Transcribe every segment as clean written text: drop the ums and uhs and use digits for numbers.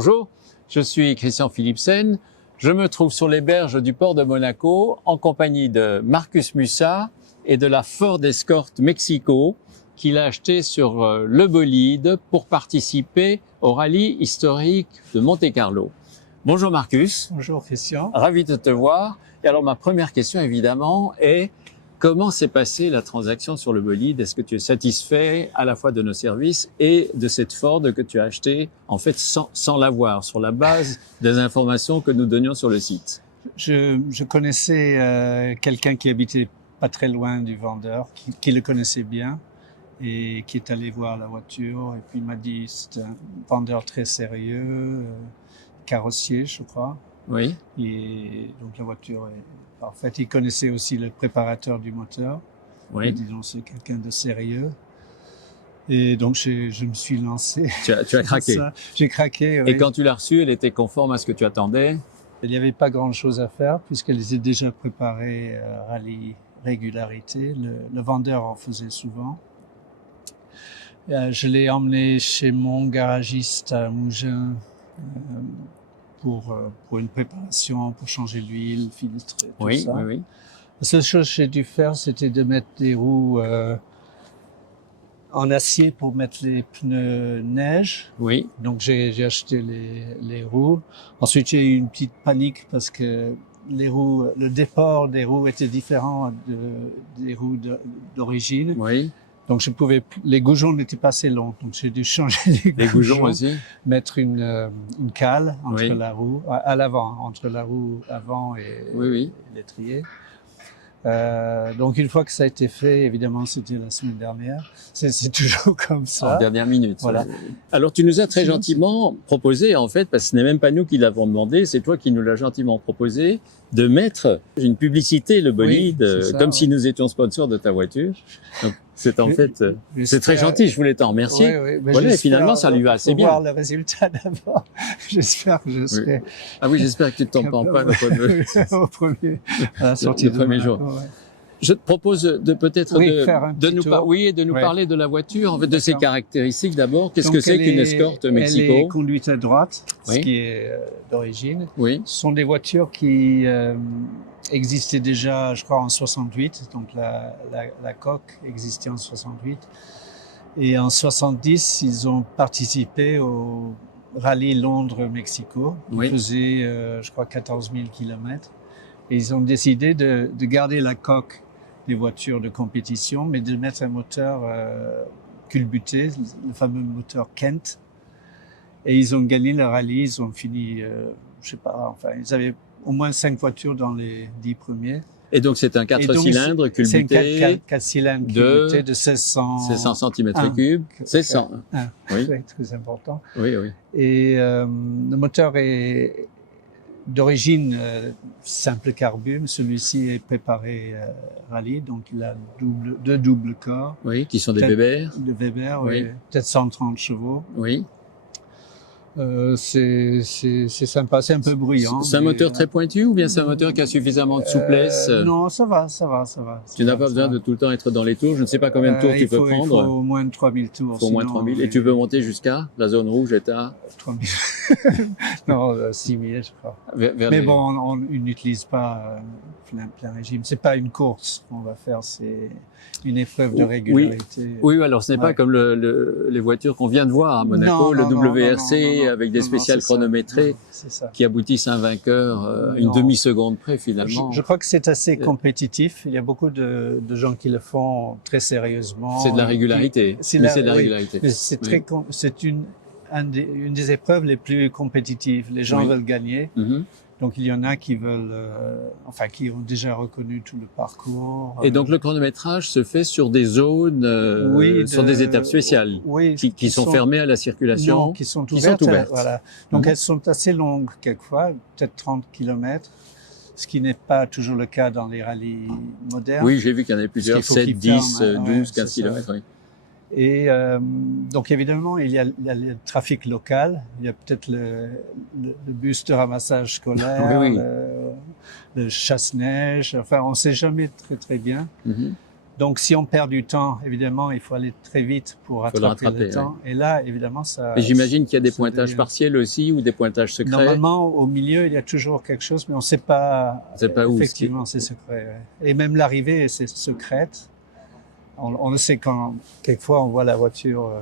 Bonjour, je suis Christian Philipsen. Je me trouve sur les berges du port de Monaco en compagnie de Marcus Mussat et de la Ford Escort Mexico qu'il a acheté sur le bolide pour participer au rallye historique de Monte-Carlo. Bonjour Marcus. Bonjour Christian. Ravi de te voir. Et alors ma première question évidemment est comment s'est passée la transaction sur le bolide? Est-ce que tu es satisfait à la fois de nos services et de cette Ford que tu as achetée en fait sans l'avoir, sur la base des informations que nous donnions sur le site? Je connaissais quelqu'un qui habitait pas très loin du vendeur, qui le connaissait bien et qui est allé voir la voiture et puis il m'a dit c'est un vendeur très sérieux, carrossier je crois. Oui. Et donc la voiture est parfaite. Il connaissait aussi le préparateur du moteur. Oui. Disons c'est quelqu'un de sérieux. Et donc je me suis lancé. Tu as craqué. J'ai craqué. Oui. Et quand tu l'as reçue, elle était conforme à ce que tu attendais? Il n'y avait pas grand-chose à faire puisqu'elle était déjà préparée rallye régularité. Le vendeur en faisait souvent. Je l'ai emmené chez mon garagiste à Mougins pour une préparation, pour changer l'huile, filtrer, tout ça. Oui, oui. La seule chose que j'ai dû faire, c'était de mettre des roues en acier pour mettre les pneus neige. Oui. Donc j'ai acheté les roues. Ensuite j'ai eu une petite panique parce que les roues, le départ des roues était différent des roues d'origine. Oui. Donc les goujons n'étaient pas assez longs, donc j'ai dû changer les goujons aussi. Mettre une cale entre oui. la roue à l'avant, entre la roue avant et l'étrier. Donc une fois que ça a été fait, évidemment c'était la semaine dernière, c'est toujours comme ça. En dernière minute. Voilà. Alors tu nous as très gentiment proposé, en fait, parce que ce n'est même pas nous qui l'avons demandé, c'est toi qui nous l'as gentiment proposé, de mettre une publicité, le bolide, comme si nous étions sponsors de ta voiture. Donc, c'est en fait, c'est très gentil, je voulais t'en remercier. Voilà, et finalement, ça lui va assez bien. Voir le résultat d'abord. J'espère que je serai. Ah oui, j'espère que tu ne tombes pas en panne au premier jour. Ouais. Je te propose de peut-être de nous parler de la voiture, en fait, de ses caractéristiques d'abord. Qu'est-ce que c'est qu'une Escort Mexico? Elle est conduite à droite, ce qui est d'origine. Oui. Ce sont des voitures qui existaient déjà, je crois, en 68. Donc la coque existait en 68. Et en 70, ils ont participé au rallye Londres-Mexico. Ils faisaient, je crois, 14 000 kilomètres. Et ils ont décidé de garder la coque des voitures de compétition, mais de mettre un moteur culbuté, le fameux moteur Kent. Et ils ont gagné le rallye, ils ont fini, je sais pas, enfin, ils avaient au moins 5 voitures dans les 10 premiers. Et donc c'est un 4 cylindres culbuté. C'est un 4 cylindres culbuté de 1600 cm3. 1600. Oui. C'est très important. Oui, oui. Et le moteur est d'origine simple carbure, celui-ci est préparé rallye, donc il a deux doubles corps. Oui, qui sont des Weber. Des Weber, oui. Peut-être 130 chevaux. Oui. C'est sympa, c'est un peu bruyant. C'est un moteur très pointu ou bien c'est un moteur qui a suffisamment de souplesse? Non, ça va. Tu n'as pas besoin de tout le temps être dans les tours. Je ne sais pas combien de tours tu peux prendre. Il faut au moins 3000 tours. Il faut au moins 3000. Et tu peux monter jusqu'à la zone rouge est à 3000. Non, 6000, je crois. Mais bon, on n'utilise pas plein régime. C'est pas une course qu'on va faire, c'est une épreuve de régularité. Oui, alors ce n'est pas comme les voitures qu'on vient de voir à Monaco, le WRC avec des spéciales chronométrées qui aboutissent à un vainqueur à une demi-seconde près finalement. Je crois que c'est assez compétitif. Il y a beaucoup de gens qui le font très sérieusement. C'est de la régularité. C'est de la régularité. C'est une des épreuves les plus compétitives. Les gens veulent gagner. Donc il y en a qui veulent, qui ont déjà reconnu tout le parcours. Et donc le chronométrage se fait sur des zones, sur des étapes spéciales, qui sont fermées à la circulation, non, qui sont ouvertes. Voilà. Donc elles sont assez longues quelquefois, peut-être 30 km, ce qui n'est pas toujours le cas dans les rallyes modernes. Oui, j'ai vu qu'il y en avait plusieurs, 7, 10, 12, 15 km. Oui. Et donc évidemment, il y a le trafic local, il y a peut-être le bus de ramassage scolaire, le chasse-neige, enfin on ne sait jamais très bien. Donc, si on perd du temps, évidemment, il faut aller très vite pour rattraper le temps. Et là, évidemment, ça... Et j'imagine qu'il y a des pointages devient... partiels aussi ou des pointages secrets. Normalement, au milieu, il y a toujours quelque chose, mais on ne sait pas. C'est pas où. Effectivement, c'est secret. Ouais. Et même l'arrivée, c'est secrète. On le sait quand, quelquefois, on voit la voiture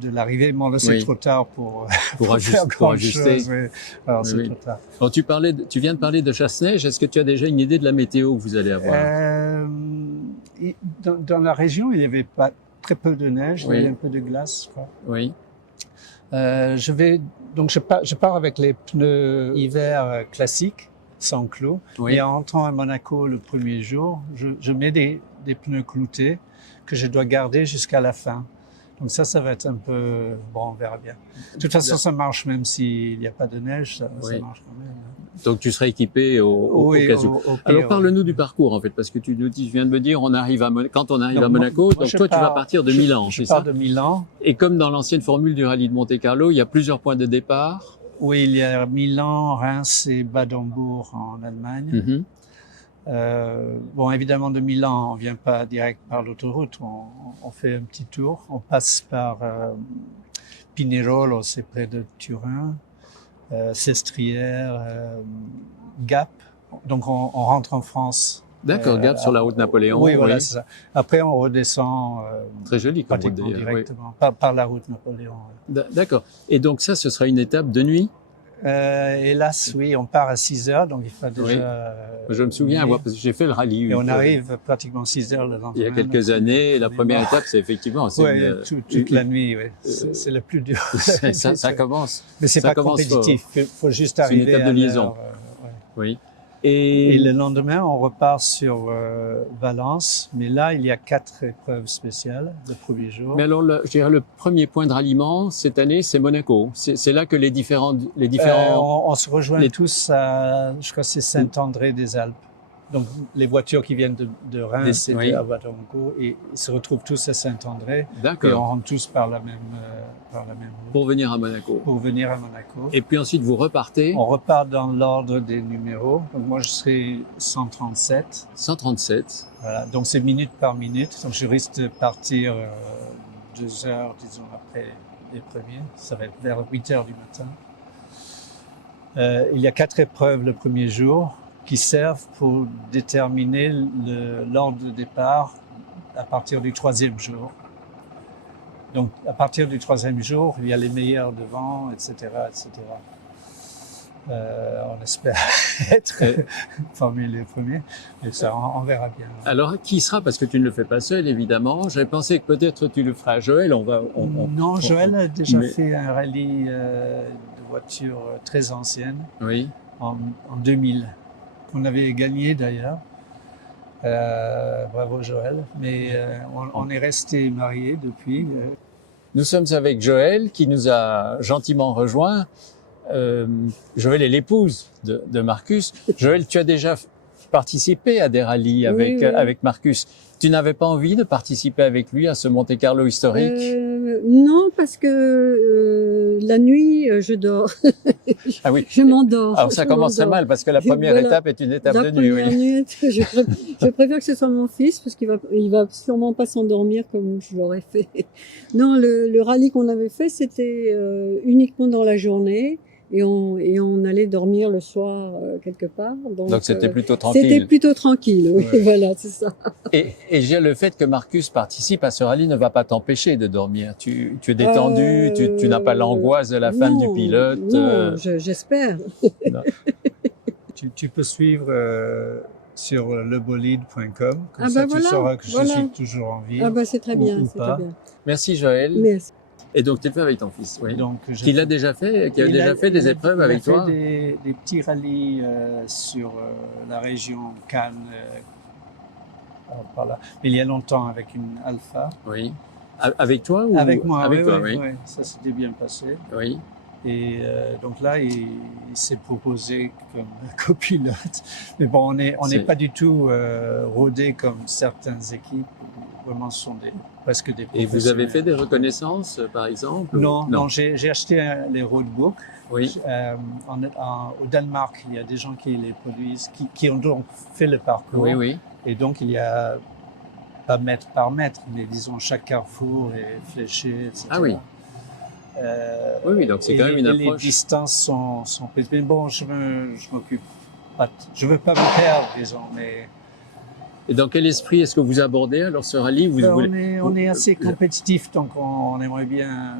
de l'arrivée, mais on le sait trop tard pour ajuster. Oui. Alors, c'est trop tard. Alors, tu viens de parler de chasse-neige. Est-ce que tu as déjà une idée de la météo que vous allez avoir? Dans la région, il n'y avait pas très peu de neige, il y avait un peu de glace, je crois. Oui. Je pars avec les pneus hiver classiques, sans clous. Oui. Et en rentrant à Monaco le premier jour, je mets des pneus cloutés que je dois garder jusqu'à la fin. Donc ça va être un peu... Bon, on verra bien. De toute façon, ça marche même s'il n'y a pas de neige, ça marche quand même. Donc tu seras équipé au cas où. Alors parle-nous du parcours en fait, parce que tu viens de me dire quand on arrive à Monaco, donc toi tu vas partir de Milan, c'est ça? Je pars de Milan. Et comme dans l'ancienne formule du rallye de Monte-Carlo, il y a plusieurs points de départ. Oui, il y a Milan, Reims et Badenbourg en Allemagne. Bon, évidemment, de Milan, on vient pas direct par l'autoroute, on fait un petit tour. On passe par Pinerolo, c'est près de Turin, Sestriere, Gap. Donc, on rentre en France. D'accord, Gap sur la route Napoléon. Oui, voilà, c'est ça. Après, on redescend très joli comme route directement, par la route Napoléon. D'accord. Et donc ça, ce sera une étape de nuit? Hélas, oui, on part à 6 heures, donc il faut déjà... Je me souviens, parce que j'ai fait le rallye. Et on arrive pratiquement 6 heures le lendemain. Il y a quelques années, la première étape, c'est effectivement... toute la nuit, oui. C'est le plus dur. Ça commence. Mais c'est pas compétitif, il faut juste arriver. C'est une étape de liaison. Oui. Et le lendemain, on repart sur Valence, mais là, il y a 4 épreuves spéciales le premier jour. Mais alors, je dirais le premier point de ralliement cette année, c'est Monaco. C'est là que les différents. On se rejoint tous à, je crois, c'est Saint-André-des-Alpes. Donc, les voitures qui viennent de Reims et de Badenbourg, et ils se retrouvent tous à Saint-André. D'accord. Et on rentre tous par la même route. Pour venir à Monaco. Pour venir à Monaco. Et puis ensuite, vous repartez. On repart dans l'ordre des numéros. Donc, moi, je serai 137. 137. Voilà. Donc, c'est minute par minute. Donc, je risque de partir 2 heures, disons, après les premiers. Ça va être vers 8 heures du matin. Il y a 4 épreuves le premier jour qui servent pour déterminer l'ordre de départ à partir du 3e jour. Donc, à partir du 3e jour, il y a les meilleurs devant, etc., etc. On espère être parmi les premiers, mais ça, on verra bien. Alors, qui sera, parce que tu ne le fais pas seul, évidemment. J'avais pensé que peut-être tu le feras. Joël, Non, Joël a déjà fait un rallye de voitures très ancienne. Oui. En 2000. On avait gagné d'ailleurs. Bravo Joël. Mais on est resté mariés depuis. Nous sommes avec Joël qui nous a gentiment rejoint. Joël est l'épouse de Marcus. Joël, tu as déjà participé à des rallyes avec Marcus. Tu n'avais pas envie de participer avec lui à ce Monte-Carlo historique? Non, parce que la nuit, je dors. Ah oui. Je m'endors. Alors ça commence très mal parce que la première étape est une étape de nuit. La nuit, je préfère que ce soit mon fils parce qu'il va sûrement pas s'endormir comme je l'aurais fait. Non, le rallye qu'on avait fait, c'était uniquement dans la journée. Et on allait dormir le soir quelque part. Donc c'était plutôt tranquille. C'était plutôt tranquille, oui, voilà, c'est ça. Et le fait que Marcus participe à ce rallye ne va pas t'empêcher de dormir. Tu es détendu, tu n'as pas l'angoisse de la femme du pilote. Non, j'espère. Tu peux suivre sur lebolide.com, comme ça tu sauras que je suis toujours en vie. Ah bah c'est très bien, c'est très bien. Merci Joël. Merci. Et donc, tu le fais avec ton fils, oui. Donc, qui a déjà fait des épreuves avec toi? Il a fait des petits rallyes sur la région Cannes, par là. Mais il y a longtemps avec une Alpha. Oui. Avec toi ou avec moi? Avec toi, oui. Ça s'était bien passé. Oui. Et donc là, il s'est proposé comme copilote. Mais bon, on n'est pas du tout rodé comme certaines équipes. Vraiment, ce sont presque des professionnels. Et vous avez fait des reconnaissances, par exemple? Non, j'ai acheté les roadbooks. Oui. Au Danemark, il y a des gens qui les produisent, qui ont donc fait le parcours. Oui. Et donc, il y a, pas mètre par mètre, mais disons, chaque carrefour est fléché, etc. Ah oui. Oui, donc c'est quand même une Les approche. distances sont prises. Mais bon, je m'occupe pas, je veux pas me perdre, disons, mais Et dans quel esprit est-ce que vous abordez alors ce rallye? on est assez compétitif, donc on aimerait bien.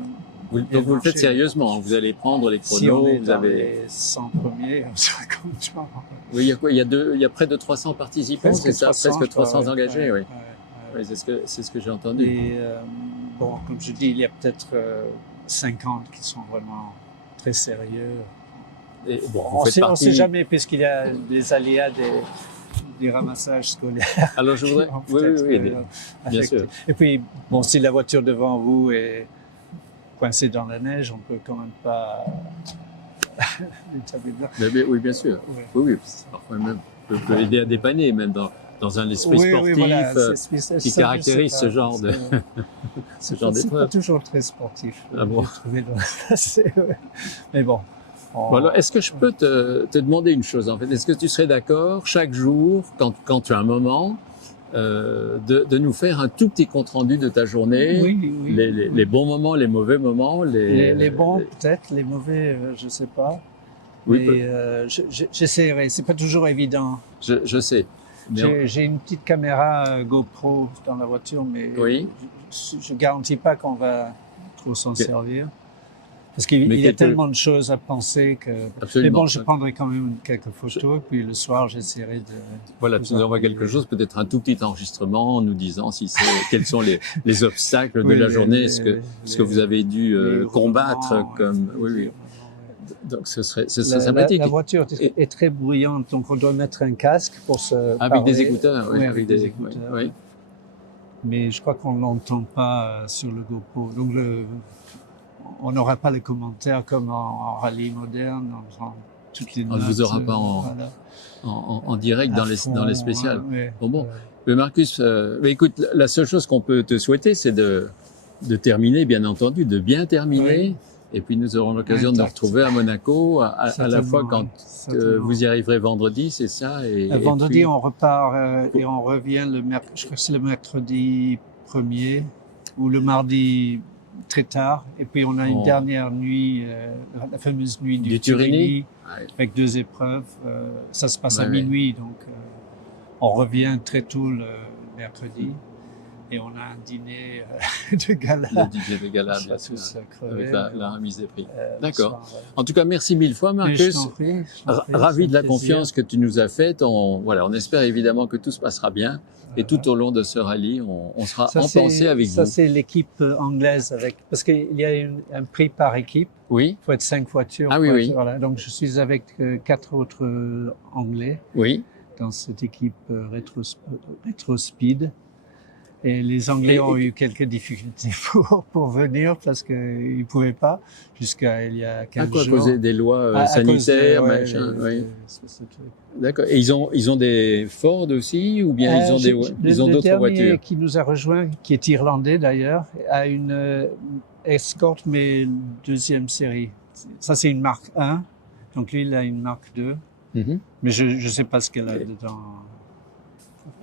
Donc vous le faites sérieusement, hein. Vous allez prendre les Si on chronos, est vous dans avez. les 100 premiers, on sera content. Oui, il y a quoi? Il y a près de 300 participants, c'est ça? Presque 300 ouais, engagés, oui. ouais. Oui, c'est ce que j'ai entendu. Et bon, comme je dis, il y a peut-être 50 qui sont vraiment très sérieux. Et bon, vous On faites ne partie. sait jamais, puisqu'il y a des aléas des ramassages scolaires. Alors je voudrais. qui vont Oui, peut-être, bien affecter. sûr. Et puis, bon, si la voiture devant vous est coincée dans la neige, on peut quand même pas l'établir. Oui, bien sûr. Ouais. Oui. Parfois même, peut aider à dépanner, même dans un esprit sportif voilà, qui caractérise ce genre de. C'est genre pas d'épreuve. toujours très sportif. Ah bon? Mais bon. Bon, alors, est-ce que je peux te demander une chose en fait? Est-ce que tu serais d'accord chaque jour, quand tu as un moment, de nous faire un tout petit compte rendu de ta journée, Oui. les bons moments, les mauvais moments, Les bons peut-être, les mauvais, je sais pas. Oui, Mais j'essaierai. C'est pas toujours évident. je sais. Mais J'ai une petite caméra GoPro dans la voiture, mais Oui. je garantis pas qu'on va trop s'en servir. Parce qu'il Mais y a tellement de choses à penser que. Absolument. Mais bon, je prendrai quand même quelques photos, puis le soir, j'essaierai de. Voilà, tu nous envoies quelque chose, peut-être un tout petit enregistrement en nous disant quels sont les obstacles de la journée, ce que vous avez dû combattre comme. Oui. Donc ce serait sympathique. La voiture est très bruyante, donc on doit mettre un casque pour se Avec parler. des écouteurs, oui. Oui, avec des écouteurs. Oui. Mais je crois qu'on l'entend pas sur le GoPro. Donc on n'aura pas les commentaires comme en rallye moderne, toutes les notes. On ne vous aura pas en direct dans les spéciales. Bon. Mais Marcus, écoute, la seule chose qu'on peut te souhaiter, c'est de terminer, bien entendu, de bien terminer. Oui. Et puis nous aurons l'occasion de nous retrouver à Monaco, à la fois quand vous y arriverez vendredi, c'est ça? Vendredi, puis... on repart et on revient je crois que c'est le mercredi 1er ou le mardi très tard. Et puis on a une dernière nuit, la fameuse nuit du Turini, avec 2 épreuves. Ça se passe à minuit, donc on revient très tôt le mercredi. Et on a un dîner de gala. Le dîner de gala, bien sûr, avec la remise des prix. D'accord. En tout cas, merci 1000 fois, Marcus. Ravi de la confiance que tu nous as faite. On espère évidemment que tout se passera bien. Et tout au long de ce rallye, on sera en pensée avec vous. Ça, c'est l'équipe anglaise, parce qu'il y a un prix par équipe. Oui. Il faut être 5 voitures. Ah oui. Voilà. Donc, je suis avec 4 autres Anglais. Oui. Dans cette équipe Retro Speed. Et les Anglais ont eu quelques difficultés pour venir parce qu'ils ne pouvaient pas jusqu'à il y a 15 jours. À cause des lois sanitaires, machin. D'accord. Et ils ont des Ford aussi ou bien ils ont d'autres voitures? Le dernier qui nous a rejoint, qui est irlandais d'ailleurs, a une Escort mais 2e série. Ça c'est une marque 1. Donc lui il a une marque 2. Mm-hmm. Mais je ne sais pas ce qu'elle a dedans.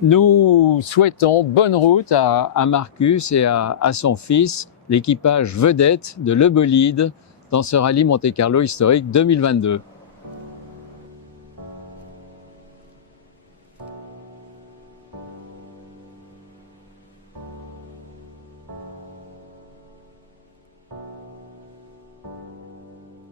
Nous souhaitons bonne route à Marcus et à son fils, l'équipage vedette de Le Bolide, dans ce rallye Monte-Carlo historique 2022.